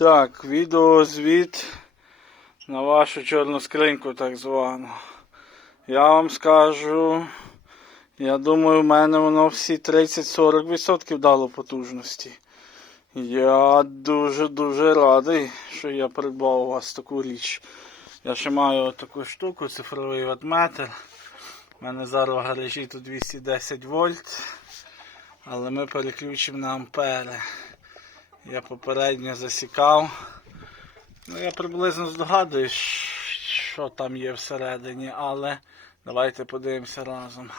Так, відеозвіт на вашу чорну скриньку так звану. Я вам скажу, я думаю, в мене воно всі 30-40% дало потужності. Я дуже-дуже радий, що я придбав у вас таку річ. Я ще маю таку штуку, цифровий ватметр. У мене зараз в гаражі тут 210 вольт, але ми переключимо на ампери. Я попередньо засікав. Ну, я приблизно здогадуюсь, що там є всередині, але давайте подивимося разом.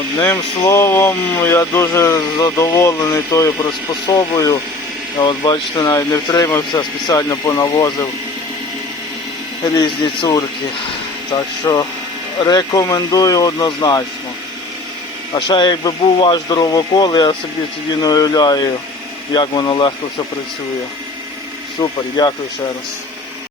Одним словом, я дуже задоволений тою приспособою. Я от бачите, навіть не втримався, спеціально понавозив різні цурки. Так що рекомендую однозначно. А ще якби був ваш дровокол, я собі тоді не уявляю, як воно легко все працює. Супер, дякую ще раз.